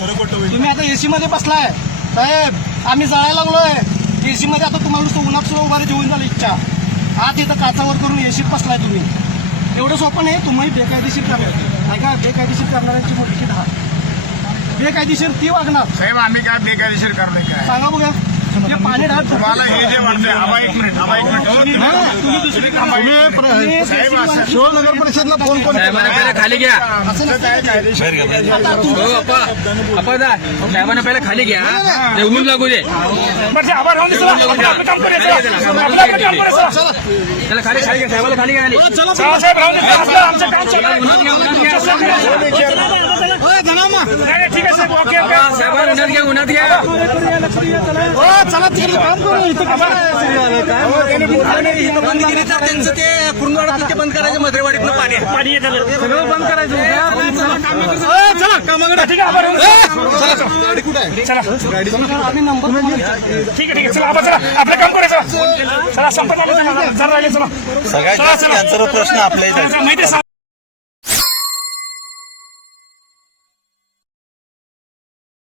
तुम्ही आता एसी मध्ये बसलाय साहेब, आम्ही जळायला लागलोय एसी मध्ये. आता तुम्हाला नुसतं उन्हात सुद्धा उभारी जेवून झाली इच्छा. आत इथं काचावर करून एसीत बसलाय तुम्ही. एवढं सोपं नाही. तुम्ही बेकायदेशीर करणार नाही का? बेकायदेशीर करणाऱ्यांची मोठी 10, बेकायदेशीर ती वागणार. साहेब आम्ही काय बेकायदेशीर करलोय काय सांगा बघा. हे पाणी तुम्हाला हे जे म्हणतोय एक मिनिट शिरोळ नगर परिषदला फोन करून पहिले खाली घ्या. साहेबांना पहिले खाली घ्या. ते ऊन लागू दे. त्याला खाली खाली घ्या. साहेबाला खाली घ्या. ठीक आहे साहेब. Okay okay. साहेबांना उन्हात घ्या. उन्हात घ्या. चला तिकडे काम करू. इथं बंदगिरी तर त्यांचं ते कुरुंदवाडातून ते बंद करायचं. मधरेवाडीतलं पाणी सगळं बंद करायचं. चला कामाकडे. ठीक आहे. गाडी कुठे आहे? चला आम्ही नंबर ठीक आहे. चला आपण चला आपलं काम करायचं. चला संपत आलं. जरा राहिले. चला सगळ्यात जास्त कॅन्सर प्रश्न आपल्या इथे माहिती